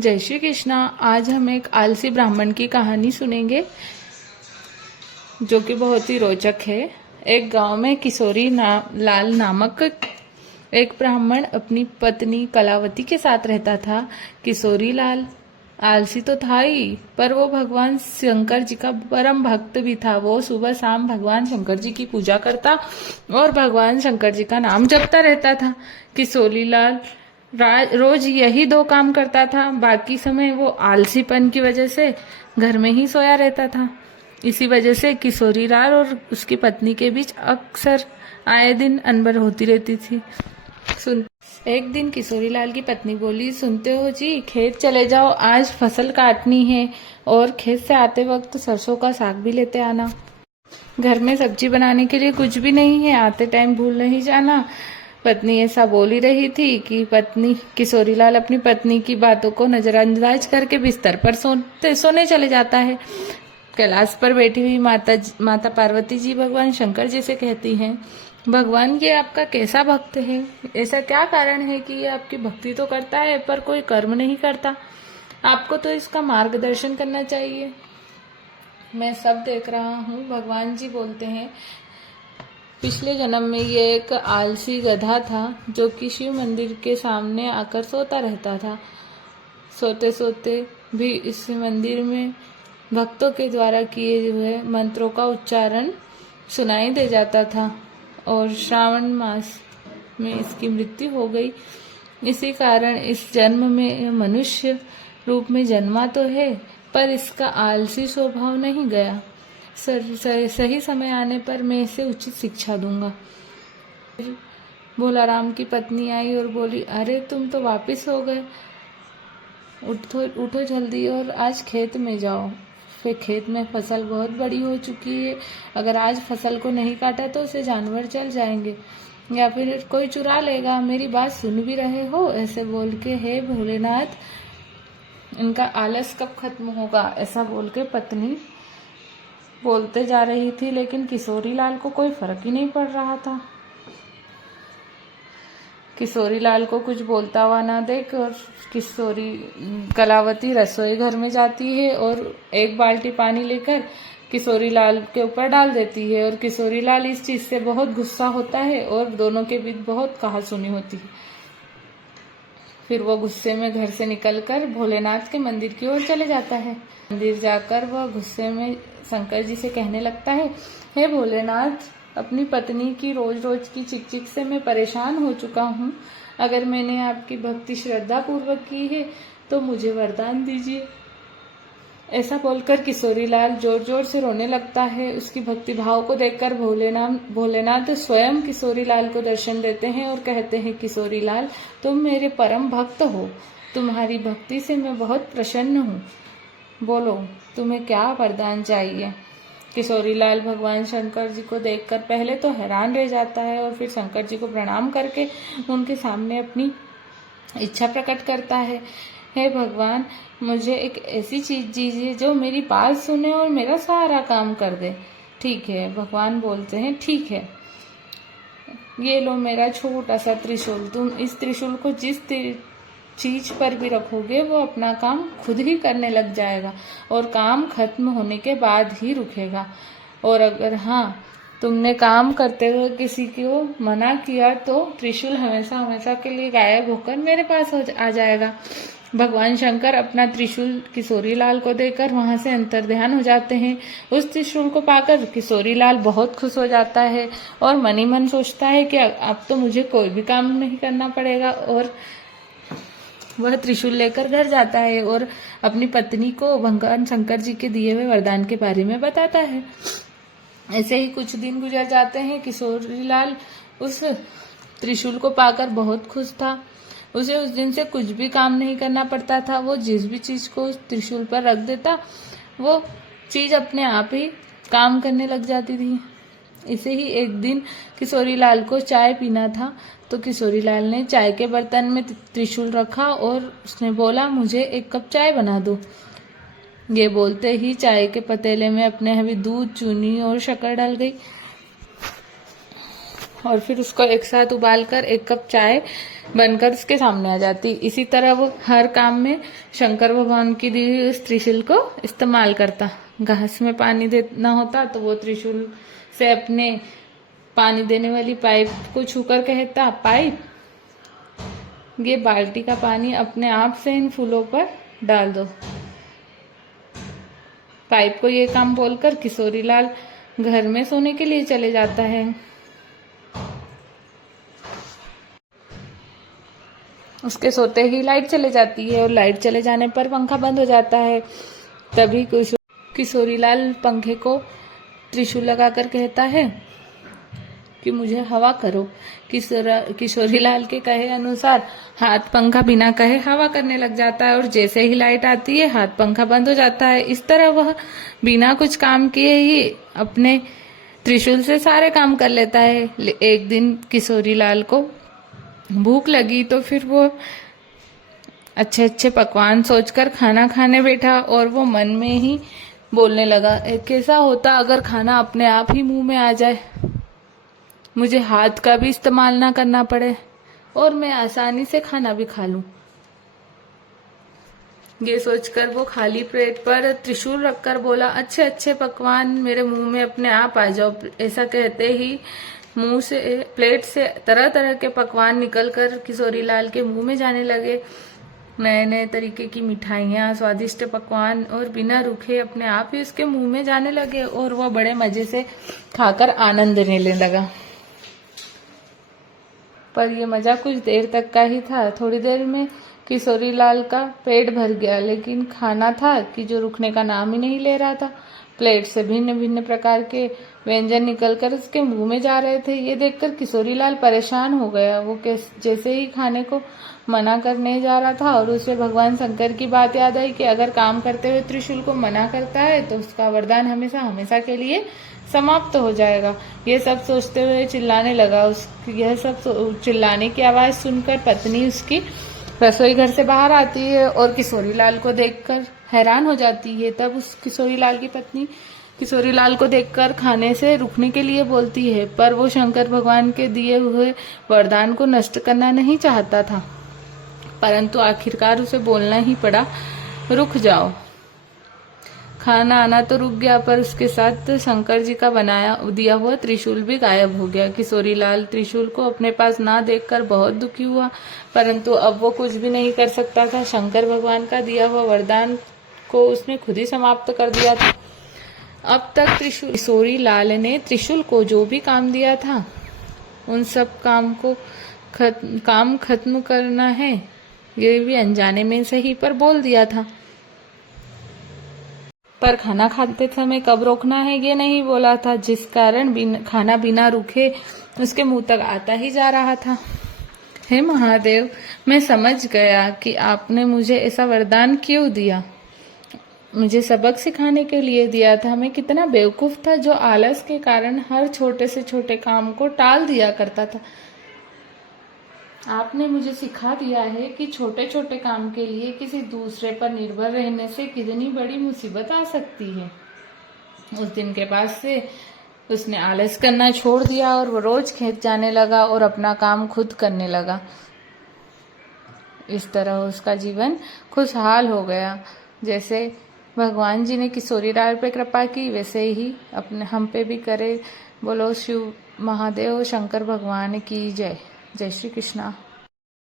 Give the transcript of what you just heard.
जय श्री कृष्णा। आज हम एक आलसी ब्राह्मण की कहानी सुनेंगे जो कि बहुत ही रोचक है। एक गांव में लाल नामक एक ब्राह्मण अपनी पत्नी कलावती के साथ रहता था। किशोरी लाल आलसी तो था ही, पर वो भगवान शंकर जी का परम भक्त भी था। वो सुबह शाम भगवान शंकर जी की पूजा करता और भगवान शंकर जी का नाम जपता रहता था। किशोरी लाल रोज यही दो काम करता था। बाकी समय वो आलसीपन की वजह से घर में ही सोया रहता था। इसी वजह से किशोरी लाल और उसकी पत्नी के बीच अक्सर आए दिन अनबन होती रहती थी। एक दिन किशोरी लाल की पत्नी बोली, सुनते हो जी, खेत चले जाओ, आज फसल काटनी है और खेत से आते वक्त सरसों का साग भी लेते आना। घर में सब्जी बनाने के लिए कुछ भी नहीं है, आते टाइम भूल नहीं जाना। पत्नी ऐसा बोल ही रही थी कि किशोरी लाल अपनी पत्नी की बातों को नजरअंदाज करके बिस्तर पर सोने चले जाता है। कैलाश पर बैठी हुई माता पार्वती जी भगवान शंकर जी से कहती हैं, भगवान ये आपका कैसा भक्त है? ऐसा क्या कारण है कि ये आपकी भक्ति तो करता है पर कोई कर्म नहीं करता? आपको तो इसका मार्गदर्शन करना चाहिए। मैं सब देख रहा हूँ। भगवान जी बोलते हैं, पिछले जन्म में ये एक आलसी गधा था जो कि शिव मंदिर के सामने आकर सोता रहता था। सोते सोते भी इस मंदिर में भक्तों के द्वारा किए हुए मंत्रों का उच्चारण सुनाई दे जाता था और श्रावण मास में इसकी मृत्यु हो गई। इसी कारण इस जन्म में मनुष्य रूप में जन्मा तो है, पर इसका आलसी स्वभाव नहीं गया। सही समय आने पर मैं इसे उचित शिक्षा दूंगा। भोला राम की पत्नी आई और बोली, अरे तुम तो वापिस हो गए, उठो जल्दी और आज खेत में जाओ। फिर खेत में फसल बहुत बड़ी हो चुकी है, अगर आज फसल को नहीं काटा तो उसे जानवर चल जाएंगे या फिर कोई चुरा लेगा। मेरी बात सुन भी रहे हो? ऐसे बोल के, हे भोलेनाथ, इनका आलस कब खत्म होगा? ऐसा बोल के पत्नी बोलते जा रही थी, लेकिन किशोरी लाल को कोई फर्क ही नहीं पड़ रहा था। किशोरी लाल को कुछ बोलता हुआ ना देख और कलावती रसोई घर में जाती है और एक बाल्टी पानी लेकर किशोरी लाल के ऊपर डाल देती है और किशोरी लाल इस चीज से बहुत गुस्सा होता है और दोनों के बीच बहुत कहासुनी होती है। फिर वो गुस्से में घर से निकलकर भोलेनाथ के मंदिर की ओर चले जाता है। मंदिर जाकर वह गुस्से में शंकर जी से कहने लगता है, हे भोलेनाथ, अपनी पत्नी की रोज रोज की चिक से मैं परेशान हो चुका हूँ। अगर मैंने आपकी भक्ति श्रद्धा पूर्वक की है तो मुझे वरदान दीजिए। ऐसा बोलकर किशोरी लाल जोर जोर से रोने लगता है। उसकी भक्ति भाव को देखकर भोलेनाथ स्वयं किशोरी लाल को दर्शन देते हैं और कहते हैं, किशोरी लाल, तुम मेरे परम भक्त हो, तुम्हारी भक्ति से मैं बहुत प्रसन्न हूँ। बोलो, तुम्हें क्या वरदान चाहिए? किशोरी लाल भगवान शंकर जी को देखकर पहले तो हैरान रह जाता है और फिर शंकर जी को प्रणाम करके उनके सामने अपनी इच्छा प्रकट करता है। हे भगवान, मुझे एक ऐसी चीज दीजिए जो मेरी बात सुने और मेरा सारा काम कर दे। ठीक है, भगवान बोलते हैं, ठीक है, ये लो मेरा छोटा सा त्रिशूल। तुम इस त्रिशूल को जिस चीज पर भी रखोगे वो अपना काम खुद ही करने लग जाएगा और काम खत्म होने के बाद ही रुकेगा। और अगर तुमने काम करते हुए किसी को मना किया तो त्रिशूल हमेशा हमेशा के लिए गायब होकर मेरे पास आ जाएगा। भगवान शंकर अपना त्रिशूल किशोरी लाल को देकर वहां से अंतर्ध्यान हो जाते हैं। उस त्रिशूल को पाकर किशोरी लाल बहुत खुश हो जाता है और मन ही मन सोचता है कि अब तो मुझे कोई भी काम नहीं करना पड़ेगा। और वह त्रिशूल लेकर घर जाता है और अपनी पत्नी को भगवान शंकर जी के दिए हुए वरदान के बारे में बताता है। ऐसे ही कुछ दिन गुजर जाते हैं। किशोरी लाल उस त्रिशूल को पाकर बहुत खुश था। उसे उस दिन से कुछ भी काम नहीं करना पड़ता था। वो जिस भी चीज को उस त्रिशूल पर रख देता वो चीज अपने आप ही काम करने लग जाती थी। इसे ही एक दिन किशोरी लाल को चाय पीना था तो किशोरी लाल ने चाय के बर्तन में त्रिशूल रखा और उसने बोला, मुझे एक कप चाय बना दो। ये बोलते ही चाय के पतीले में अपने दूध, चीनी और शक्कर डाल गई। और फिर उसको एक साथ उबालकर 1 कप चाय बनकर उसके सामने आ जाती। इसी तरह वो हर काम में शंकर भगवान की दी हुई उस त्रिशूल को इस्तेमाल करता। घास में पानी देना होता तो वो त्रिशूल से अपने पानी देने वाली पाइप को छूकर कहता, पाइप ये बाल्टी का पानी अपने आप से इन फूलों पर डाल दो। पाइप को ये काम बोलकर किशोरीलाल घर में सोने के लिए चले जाता है। उसके सोते ही लाइट चले जाती है और लाइट चले जाने पर पंखा बंद हो जाता है। तभी किशोरीलाल पंखे को त्रिशूल लगाकर कहता है कि मुझे हवा करो। किशोरीलाल के कहे अनुसार हाथ पंखा बिना कहे हवा करने लग जाता है और जैसे ही लाइट आती है हाथ पंखा बंद हो जाता है। इस तरह वह बिना कुछ काम किए ही अपने त्रिशूल से सारे काम कर लेता है। एक दिन किशोरीलाल को भूख लगी तो फिर वो अच्छे अच्छे पकवान सोचकर खाना खाने बैठा और वो मन में ही बोलने लगा, कैसा होता अगर खाना अपने आप ही मुंह में आ जाए, मुझे हाथ का भी इस्तेमाल ना करना पड़े और मैं आसानी से खाना भी खा लूं। ये सोचकर वो खाली पेट पर त्रिशूल रखकर बोला, अच्छे अच्छे पकवान मेरे मुंह में अपने आप आ जाओ। ऐसा कहते ही मुंह से प्लेट से तरह तरह के पकवान निकलकर किशोरीलाल के मुंह में जाने लगे। नए नए तरीके की मिठाइयाँ, स्वादिष्ट पकवान और बिना रुके अपने आप ही उसके मुंह में जाने लगे और वह बड़े मजे से खाकर आनंद लेने लगा। पर यह मजा कुछ देर तक का ही था। थोड़ी देर में किशोरीलाल का पेट भर गया, लेकिन खाना था कि जो रुकने का नाम ही नहीं ले रहा था। प्लेट से भिन्न भिन्न प्रकार के व्यंजन निकलकर उसके मुंह में जा रहे थे। ये देखकर किशोरीलाल परेशान हो गया। वो जैसे ही खाने को मना करने जा रहा था और उसे भगवान शंकर की बात याद आई कि अगर काम करते हुए त्रिशूल को मना करता है तो उसका वरदान हमेशा हमेशा के लिए समाप्त हो जाएगा। ये सब सोचते हुए चिल्लाने लगा। यह सब चिल्लाने की आवाज सुनकर पत्नी उसकी रसोई घर से बाहर आती है और किशोरीलाल को देखकर हैरान हो जाती है। तब उस किशोरीलाल की पत्नी किशोरीलाल को देखकर खाने से रुकने के लिए बोलती है, पर वो शंकर भगवान के दिए हुए वरदान को नष्ट करना नहीं चाहता था। परंतु आखिरकार उसे बोलना ही पड़ा, रुक जाओ। खाना आना तो रुक गया, पर उसके साथ शंकर जी का बनाया दिया हुआ त्रिशूल भी गायब हो गया। किशोरीलाल त्रिशूल को अपने पास ना देखकर बहुत दुखी हुआ, परंतु अब वो कुछ भी नहीं कर सकता था। शंकर भगवान का दिया हुआ वरदान को उसने खुद ही समाप्त कर दिया था। अब तक किशोरीलाल ने त्रिशूल को जो भी काम दिया था उन सब काम को काम खत्म करना है, ये भी अनजाने में से ही पर बोल दिया था। पर खाना खाते समय कब रोकना है ये नहीं बोला था, जिस कारण खाना बिना रुके उसके मुंह तक आता ही जा रहा था। हे महादेव, मैं समझ गया कि आपने मुझे ऐसा वरदान क्यों दिया। मुझे सबक सिखाने के लिए दिया था। मैं कितना बेवकूफ था जो आलस के कारण हर छोटे से छोटे काम को टाल दिया करता था। आपने मुझे सिखा दिया है कि छोटे छोटे काम के लिए किसी दूसरे पर निर्भर रहने से कितनी बड़ी मुसीबत आ सकती है। उस दिन के बाद से उसने आलस करना छोड़ दिया और वो रोज खेत जाने लगा और अपना काम खुद करने लगा। इस तरह उसका जीवन खुशहाल हो गया। जैसे भगवान जी ने किशोरीलाल पे कृपा की, वैसे ही अपने हम पे भी करे। बोलो शिव महादेव शंकर भगवान की जय। जय श्री कृष्णा।